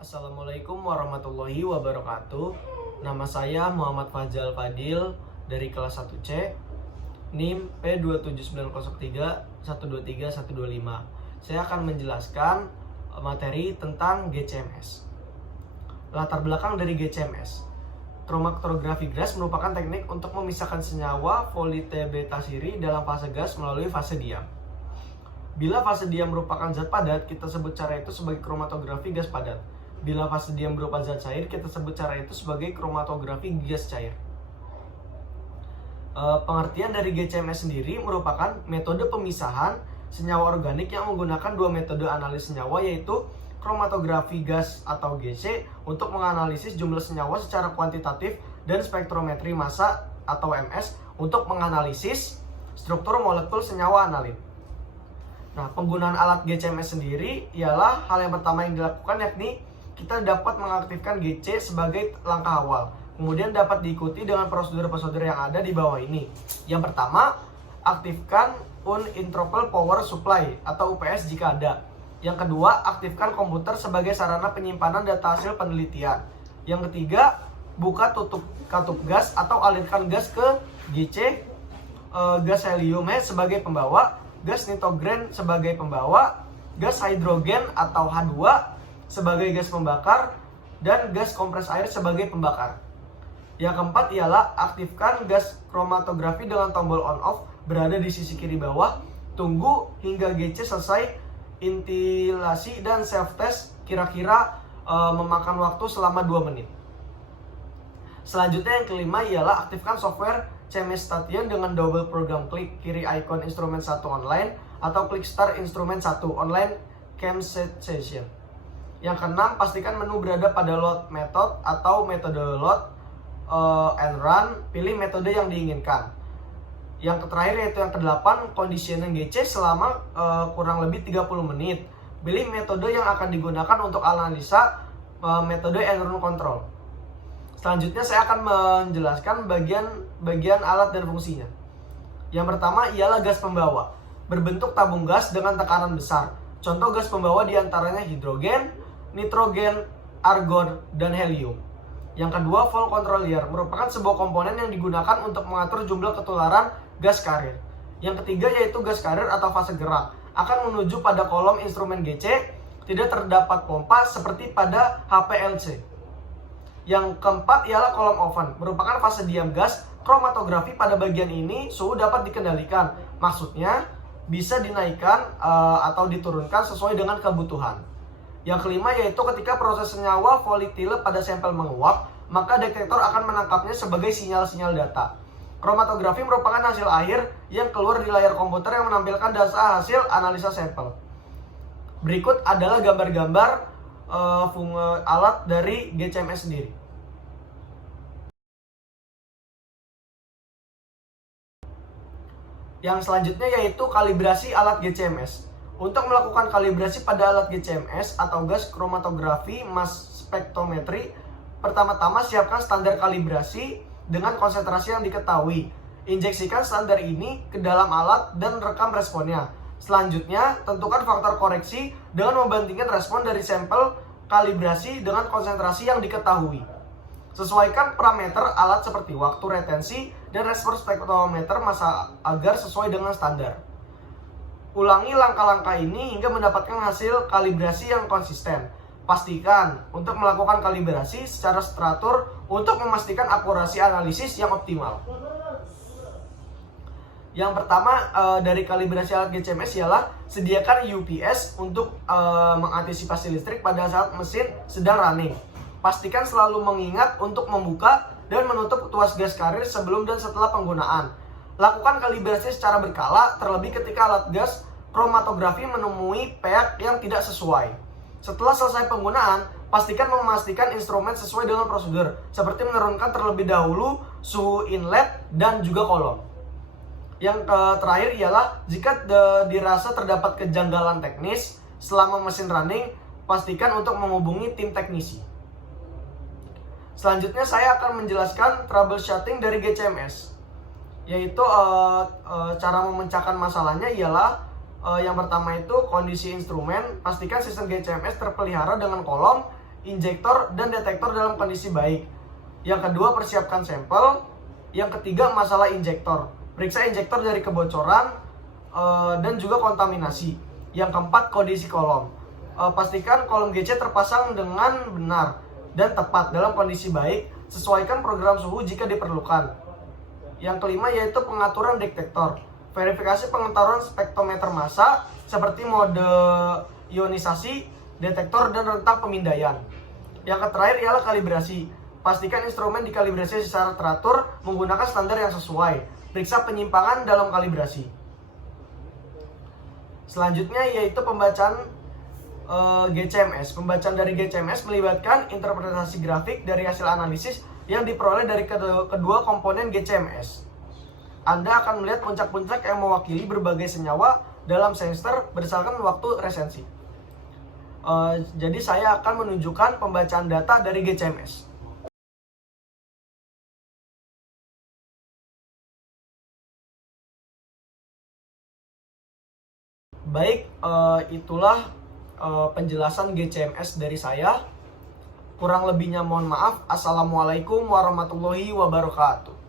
Assalamualaikum warahmatullahi wabarakatuh. Nama saya Muhammad Fajal Fadil dari kelas 1C, NIM P27903123125. Saya akan menjelaskan materi tentang GCMS. Latar belakang dari GCMS. Kromatografi gas merupakan teknik untuk memisahkan senyawa volite beta siri dalam fase gas melalui fase diam. Bila fase diam merupakan zat padat, kita sebut cara itu sebagai kromatografi gas padat. Bila fase diam berupa zat cair, kita sebut cara itu sebagai kromatografi gas cair. Pengertian dari GCMS sendiri merupakan metode pemisahan senyawa organik yang menggunakan dua metode analisis senyawa, yaitu kromatografi gas atau GC untuk menganalisis jumlah senyawa secara kuantitatif dan spektrometri massa atau MS untuk menganalisis struktur molekul senyawa analit. Nah, penggunaan alat GCMS sendiri ialah hal yang pertama yang dilakukan, yakni kita dapat mengaktifkan GC sebagai langkah awal. Kemudian dapat diikuti dengan prosedur-prosedur yang ada di bawah ini. Yang pertama, aktifkan uninterruptible power supply atau UPS jika ada. Yang kedua, aktifkan komputer sebagai sarana penyimpanan data hasil penelitian. Yang ketiga, buka tutup katup gas atau alirkan gas ke GC, gas helium sebagai pembawa, gas nitrogen sebagai pembawa, gas hidrogen atau H2 sebagai gas pembakar, dan gas kompres air sebagai pembakar. Yang keempat ialah aktifkan gas kromatografi dengan tombol on off berada di sisi kiri bawah. Tunggu hingga GC selesai intilasi dan self test, kira-kira memakan waktu selama 2 menit. Selanjutnya yang kelima ialah aktifkan software CMS Station dengan double program klik kiri ikon instrumen 1 online atau klik start instrumen 1 online CMS Station. Yang keenam, pastikan menu berada pada load method atau metode load and run, pilih metode yang diinginkan. Yang terakhir yaitu yang ke-8, conditioning GC selama kurang lebih 30 menit. Pilih metode yang akan digunakan untuk analisa, metode and run control. Selanjutnya saya akan menjelaskan bagian alat dan fungsinya. Yang pertama ialah gas pembawa, berbentuk tabung gas dengan tekanan besar. Contoh gas pembawa diantaranya hidrogen, nitrogen, argon, dan helium. Yang kedua, flow controller merupakan sebuah komponen yang digunakan untuk mengatur jumlah ketularan gas karir. Yang ketiga yaitu gas karir atau fase gerak akan menuju pada kolom instrumen GC, tidak terdapat pompa seperti pada HPLC. Yang keempat ialah kolom oven, merupakan fase diam gas kromatografi. Pada bagian ini suhu dapat dikendalikan, maksudnya bisa dinaikkan atau diturunkan sesuai dengan kebutuhan. Yang kelima yaitu ketika proses senyawa volatile pada sampel menguap, maka detektor akan menangkapnya sebagai sinyal-sinyal data. Kromatografi merupakan hasil akhir yang keluar di layar komputer yang menampilkan data hasil analisa sampel. Berikut adalah gambar-gambar alat dari GCMS sendiri. Yang selanjutnya yaitu kalibrasi alat GCMS. Untuk melakukan kalibrasi pada alat GCMS atau gas kromatografi mass spektrometri, pertama-tama siapkan standar kalibrasi dengan konsentrasi yang diketahui. Injeksikan standar ini ke dalam alat dan rekam responnya. Selanjutnya, tentukan faktor koreksi dengan membandingkan respon dari sampel kalibrasi dengan konsentrasi yang diketahui. Sesuaikan parameter alat seperti waktu retensi dan respon spektrometer massa agar sesuai dengan standar. Ulangi langkah-langkah ini hingga mendapatkan hasil kalibrasi yang konsisten. Pastikan untuk melakukan kalibrasi secara teratur untuk memastikan akurasi analisis yang optimal. Yang pertama dari kalibrasi alat GCMS ialah sediakan UPS untuk mengantisipasi listrik pada saat mesin sedang running. Pastikan selalu mengingat untuk membuka dan menutup tuas gas karir sebelum dan setelah penggunaan. Lakukan kalibrasi secara berkala, terlebih ketika alat gas kromatografi menemui pH yang tidak sesuai. Setelah selesai penggunaan, pastikan memastikan instrumen sesuai dengan prosedur, seperti menurunkan terlebih dahulu suhu inlet dan juga kolom. Yang terakhir ialah jika dirasa terdapat kejanggalan teknis selama mesin running, pastikan untuk menghubungi tim teknisi. Selanjutnya saya akan menjelaskan troubleshooting dari GCMS. Yaitu cara memecahkan masalahnya ialah yang pertama itu kondisi instrumen. Pastikan sistem GCMS terpelihara dengan kolom injektor, dan detektor dalam kondisi baik. Yang kedua, persiapkan sampel. Yang ketiga, masalah injektor. Periksa injektor dari kebocoran dan juga kontaminasi. Yang keempat, kondisi kolom. Pastikan kolom GC terpasang dengan benar dan tepat dalam kondisi baik. Sesuaikan program suhu jika diperlukan. Yang kelima yaitu pengaturan detektor. Verifikasi pengetahuan spektrometer massa seperti mode ionisasi, detektor, dan rentang pemindaian. Yang terakhir ialah kalibrasi. Pastikan instrumen dikalibrasi secara teratur menggunakan standar yang sesuai. Periksa penyimpangan dalam kalibrasi. Selanjutnya yaitu pembacaan GCMS. Pembacaan dari GCMS melibatkan interpretasi grafik dari hasil analisis yang diperoleh dari kedua komponen GCMS. Anda akan melihat puncak-puncak yang mewakili berbagai senyawa dalam sensor berdasarkan waktu resensi. Jadi saya akan menunjukkan pembacaan data dari GCMS. Baik, itulah penjelasan GCMS dari saya. Kurang lebihnya mohon maaf. Assalamualaikum warahmatullahi wabarakatuh.